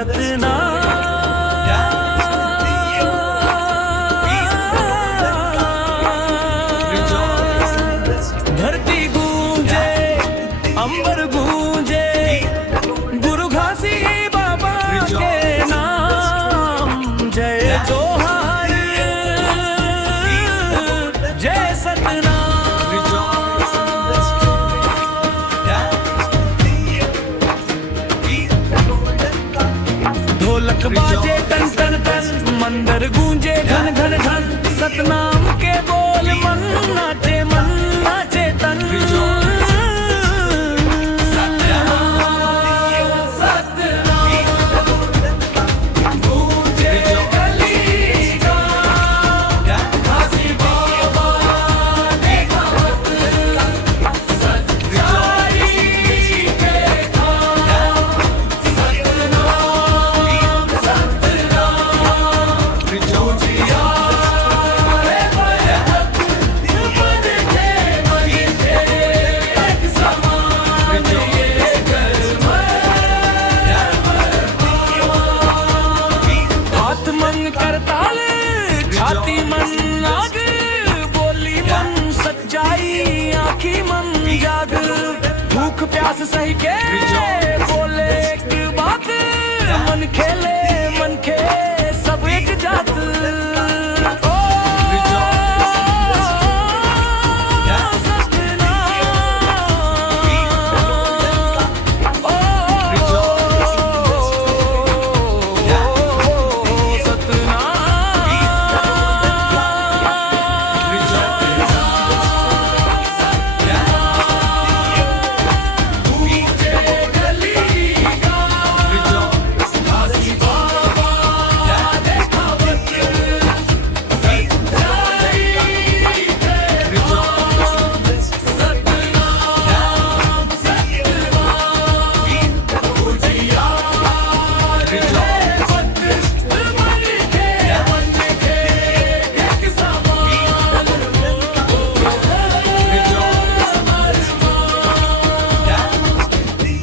सतनाम। धरती गूंजे, अंबर गूंजे, गुरु घासी बाबा के नाम। जय जोहार, जय सतनाम। ढोलक बाजे टन टन टन, मंदिर गूंजे घन घन घन। सतनाम के बोल मन नाचे, मन नाचे तन। करताल छाती मन आग, बोली मन सच्चाई आँखी मन जाग। भूख प्यास सही के बोले एक बात, मन खेले मन खे सब एक जात।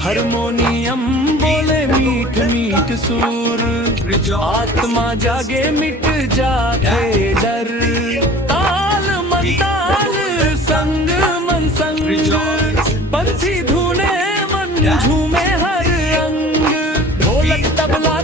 हारमोनियम बोले मीठ मीठ सुर, आत्मा जागे मिट जाते डर। ताल मन ताल संग मन संग, पंछी धुने मन झूमे हर अंग। ढोलक तबला